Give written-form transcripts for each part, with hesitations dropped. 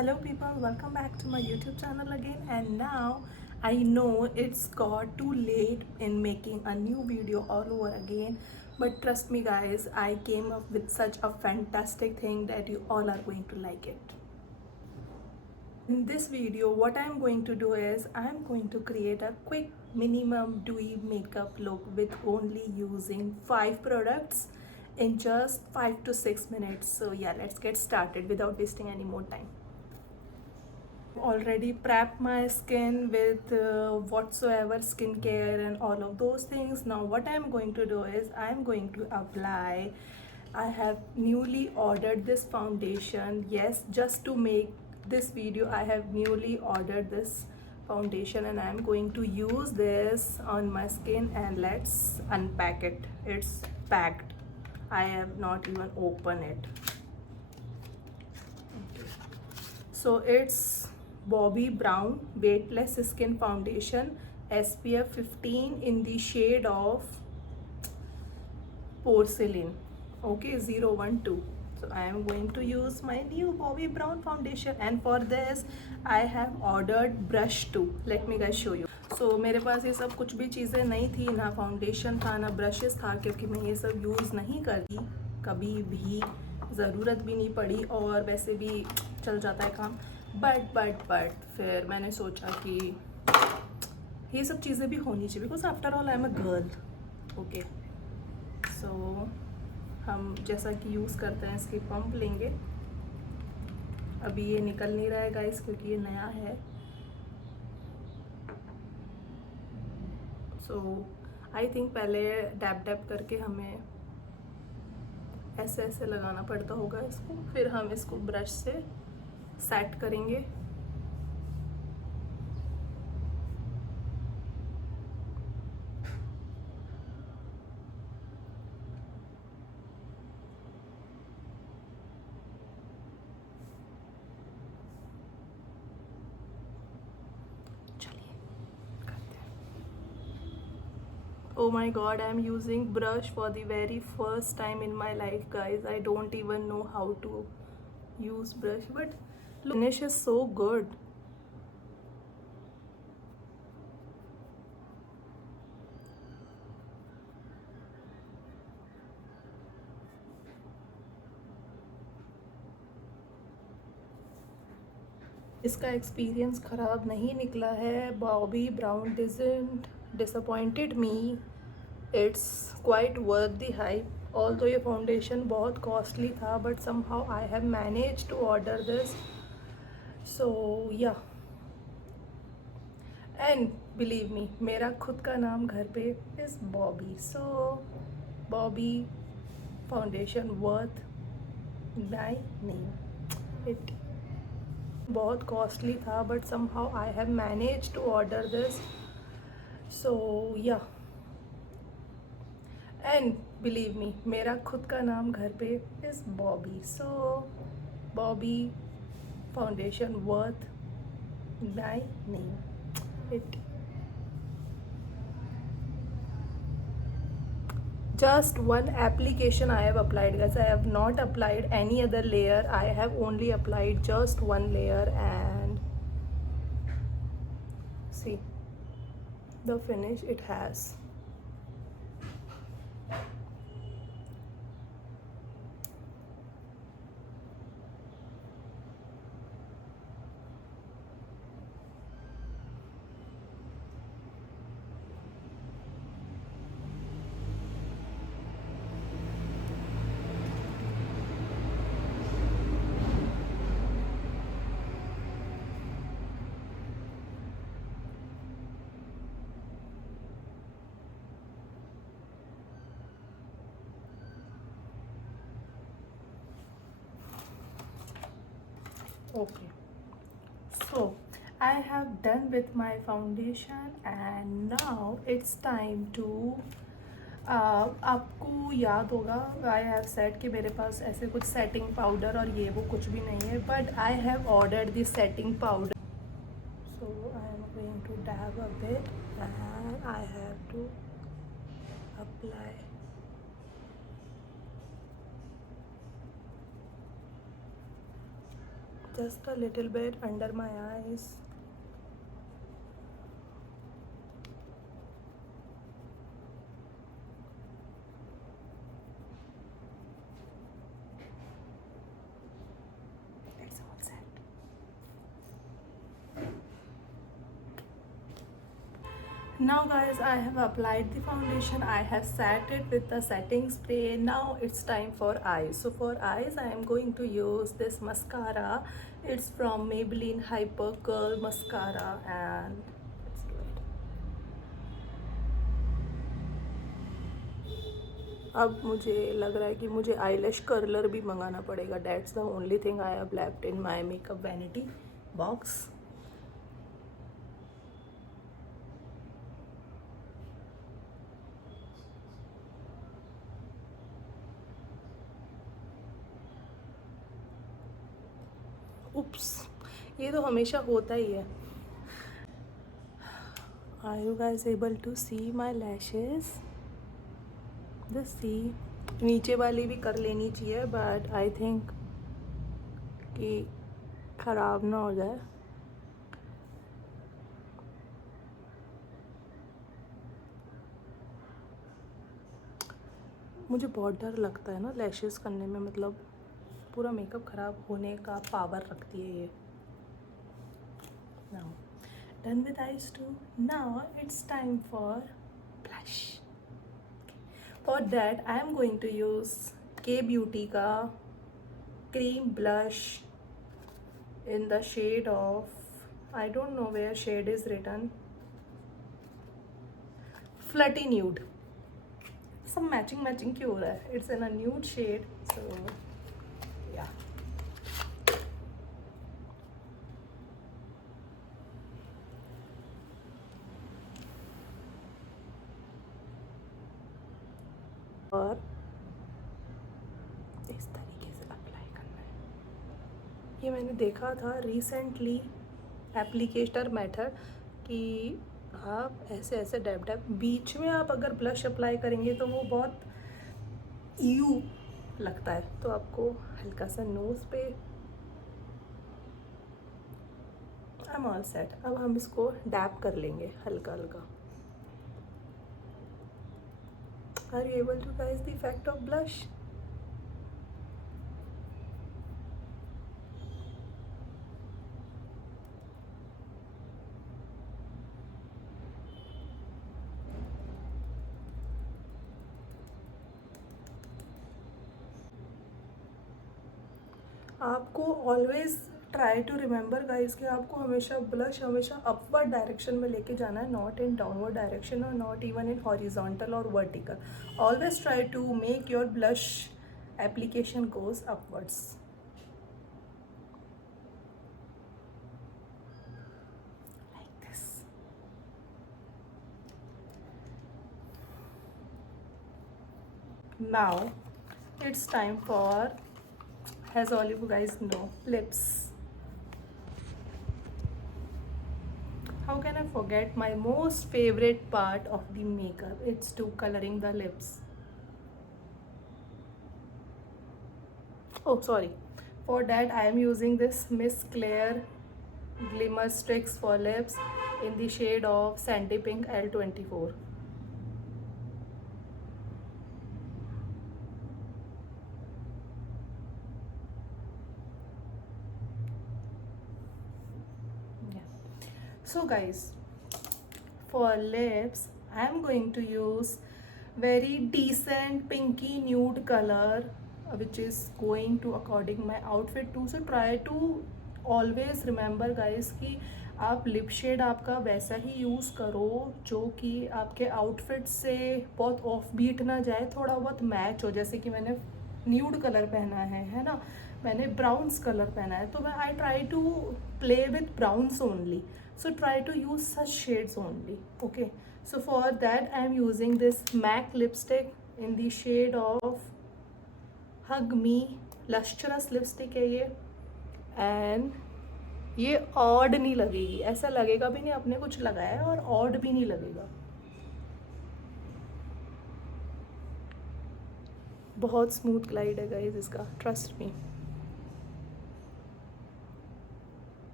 Hello people, welcome back to my YouTube channel again. And now I know it's got too late in making a new video all over again, but trust me guys, I came up with such a fantastic thing that you all are going to like it. In this video, what I'm going to do is I'm going to create a quick minimum dewy makeup look with only using 5 products in just 5 to 6 minutes. So yeah, let's get started without wasting any more time. Already prep my skin with whatsoever skincare and all of those things. Now what I'm going to do is I'm going to apply, I have newly ordered this foundation. Yes, just to make this video I have newly ordered this foundation and I'm going to use this on my skin. And let's unpack it. It's packed, I have not even opened it. So it's Bobbi Brown Weightless Skin Foundation SPF 15 in the shade of Porcelain, okay, 012. So I am going to use my new Bobbi Brown foundation, and for this I have ordered brush too. Let me guys show you. So मेरे पास ये सब कुछ भी चीज़ें नहीं थी, ना foundation था ना ब्रशेस था, क्योंकि मैं ये सब यूज़ नहीं करती, कभी भी ज़रूरत भी नहीं पड़ी और वैसे भी चल जाता है काम। बट फिर मैंने सोचा कि ये सब चीज़ें भी होनी चाहिए, because after all I am a girl, okay. So हम जैसा कि यूज़ करते हैं इसकी पंप लेंगे। अभी ये निकल नहीं रहा है गाइस क्योंकि ये नया है। सो आई थिंक पहले डैप डैप करके हमें ऐसे ऐसे लगाना पड़ता होगा इसको, फिर हम इसको ब्रश से सेट करेंगे। Oh my god, I'm using brush for the very first time in my life guys. I don't even know how to use brush, but look, finish is so good. इसका experience ख़राब नहीं निकला है। Bobbi Brown doesn't disappointed me, it's quite worth the hype. Although ये foundation बहुत costly था, but somehow I have manage to order this. So yeah, and believe me, मेरा खुद का नाम घर पे is Bobby. So Bobbi foundation worth my name. It बहुत कॉस्टली था, but somehow I have manage to order this. So yeah, and believe me, मेरा खुद का नाम घर पे is Bobby. So Bobbi foundation worth my name. It just one application I have applied guys. I have not applied any other layer. I have only applied just one layer, and see the finish it has. Okay, so I have done with my foundation and now it's time to आपको याद होगा I have set कि मेरे पास ऐसे कुछ setting powder और ये वो कुछ भी नहीं है, but I have ordered the setting powder. So I am going to dab a bit and I have to apply. just a little bit under my eyes. It's all set. Now guys, I have applied the foundation. I have set it with the setting spray. Now it's time for eyes. So for eyes, I am going to use this mascara. It's from Maybelline Hyper Curl Mascara, and let's do it. अब मुझे लग रहा है कि मुझे eyelash curler भी मंगाना पड़ेगा. That's the only thing I have left in my makeup vanity box. उप्स, ये तो हमेशा होता ही है. Are you guys able to see my lashes? Just see. नीचे वाली भी कर लेनी चाहिए, बट आई थिंक कि ख़राब ना हो जाए. मुझे बहुत डर लगता है ना लैशेस करने में, मतलब पूरा मेकअप ख़राब होने का पावर रखती है ये. Now done with eyes too. Now it's time for blush. For that I am going to use K Beauty का cream blush in the shade of, I don't know where shade is written, Flirty Nude. सब matching क्यों हो रहा है? It's in a nude shade, so yeah. और इस तरीके से अप्लाई करना है. ये मैंने देखा था रिसेंटली एप्लीकेटर मेथड कि आप ऐसे ऐसे डैब डैब बीच में आप अगर ब्लश अप्लाई करेंगे तो वो बहुत यू लगता है, तो आपको हल्का सा नोज़ पे. I am all set. अब हम इसको डैब कर लेंगे हल्का हल्का. Are you able to guys the effect of blush? आपको always try to remember guys कि आपको हमेशा ब्लश हमेशा अपवर्ड डायरेक्शन में लेके जाना है, नॉट इन डाउनवर्ड डायरेक्शन और नॉट इवन इन हॉरिजॉन्टल और vertical. Always try to make your blush application goes upwards. Like this. Now it's time for, as all you guys know, lips. How can I forget my most favorite part of the makeup? It's to coloring the lips. Oh sorry, for that I am using this Miss Claire Glimmer Sticks for lips in the shade of Sandy Pink L24. So guys, for lips I am going to use very decent pinky nude color, which is going to according my outfit too. So try to always remember guys कि आप lip shade आपका वैसा ही use करो जो कि आपके outfit से बहुत ऑफ बीट ना जाए, थोड़ा बहुत मैच हो. जैसे कि मैंने न्यूड कलर पहना है ना, मैंने ब्राउन्स कलर पहना है, तो मैं I try to play with browns only. So try to use such shades only. Okay, so for that I am using this MAC lipstick in the shade of Hug Me. Lustrous lipstick है ये, and ये odd नहीं लगेगी, ऐसा लगेगा भी नहीं आपने कुछ लगाया है, और ऑड भी नहीं लगेगा. बहुत स्मूथ ग्लाइड है गाइस इसका, trust me.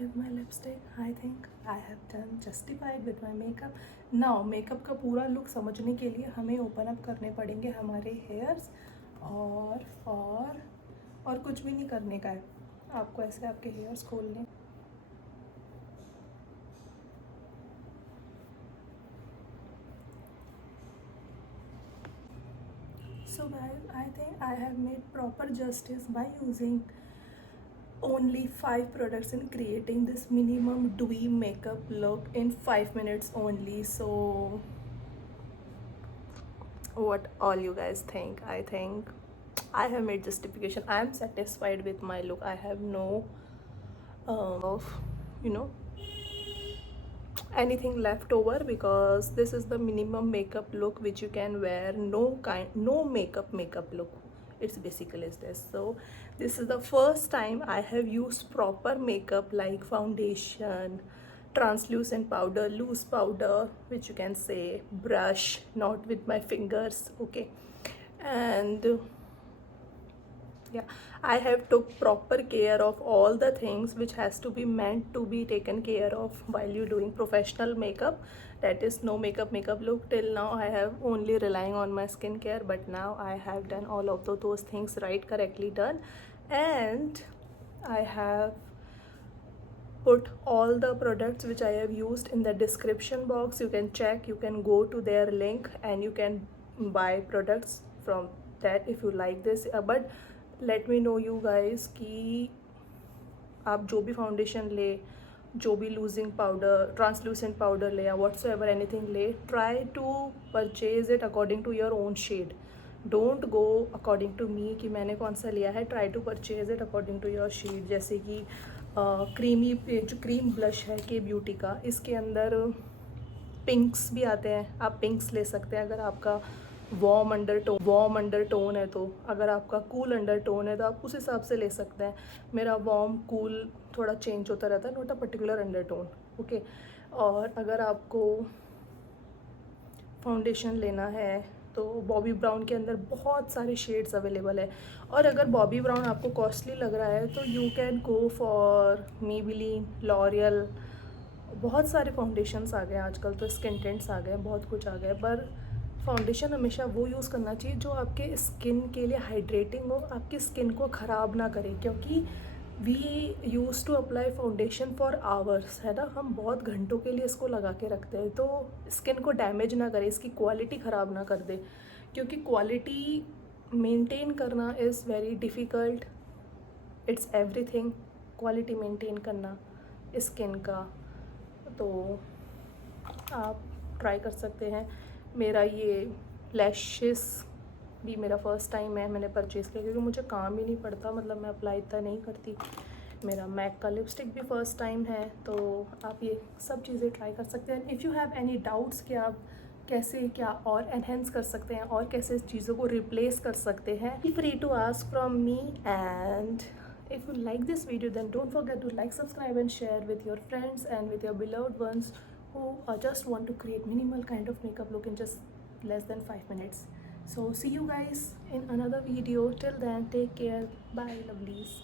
with my lipstick. I think I have done justified with my makeup. Now makeup का पूरा look समझने के लिए हमें open up करने पड़ेंगे हमारे hairs और कुछ भी नहीं करने का है, आपको ऐसे आपके hairs खोलने. So guys, I think I have made proper justice by using only 5 products in creating this minimum dewy makeup look in 5 minutes only. So what all you guys think? I think I have made justification. I am satisfied with my look. I have no you know anything left over, because this is the minimum makeup look which you can wear. No makeup look, it's basically is this. So this is the first time I have used proper makeup like foundation, translucent powder, loose powder, which you can say, brush, not with my fingers, okay. And yeah, I have took proper care of all the things which has to be meant to be taken care of while you're doing professional makeup. That is no makeup look. Till now I have only relying on my skincare, but now I have done all of those things right, correctly done. And I have put all the products which I have used in the description box. You can check, you can go to their link and you can buy products from that if you like this. But let me know you guys कि आप जो भी foundation ले, जो भी losing powder, translucent powder ले या whatsoever anything ले, try to purchase it according to your own shade. Don't go according to me कि मैंने कौन सा लिया है. Try to purchase it according to your shade. जैसे कि क्रीमी जो क्रीम ब्लश है के ब्यूटी का, इसके अंदर पिंक्स भी आते हैं, आप पिंक्स ले सकते हैं अगर आपका वार्म अंडरटोन है. तो अगर आपका कूल अंडरटोन है तो आप उस हिसाब से ले सकते हैं. मेरा वार्म कूल थोड़ा चेंज होता रहता है, not a particular undertone, okay. और अगर आपको फाउंडेशन लेना है तो बॉबी ब्राउन के अंदर बहुत सारे शेड्स अवेलेबल है. और अगर बॉबी ब्राउन आपको कॉस्टली लग रहा है तो you can go for Maybelline, L'Oréal. बहुत सारे फाउंडेशंस आ गए आजकल, तो स्किन टिंट्स आ गए, बहुत कुछ आ गया. पर फाउंडेशन हमेशा वो यूज़ करना चाहिए जो आपके स्किन के लिए हाइड्रेटिंग हो, आपकी स्किन को ख़राब ना करे. क्योंकि we use to apply foundation for hours, है ना, हम बहुत घंटों के लिए इसको लगा के रखते हैं. तो स्किन को डैमेज ना करे, इसकी क्वालिटी ख़राब ना कर दे. क्योंकि क्वालिटी मेंटेन करना is very difficult. It's everything, quality maintain करना स्किन का. तो आप ट्राई कर सकते हैं. मेरा ये लैशेस भी मेरा फ़र्स्ट टाइम है मैंने परचेज़ किया, क्योंकि मुझे काम ही नहीं पड़ता, मतलब मैं अप्लाई इतना नहीं करती. मेरा मैक का लिपस्टिक भी फ़र्स्ट टाइम है. तो आप ये सब चीज़ें ट्राई कर सकते हैं. If you have any doubts कि आप कैसे क्या और एनहेंस कर सकते हैं और कैसे चीज़ों को रिप्लेस कर सकते हैं, feel free to ask from me. And if you like this video, then don't forget to like, subscribe and share with your friends and with your beloved ones who just want to create minimal kind of makeup look in just less than 5 minutes. So see you guys in another video. Till then, take care. Bye lovelies.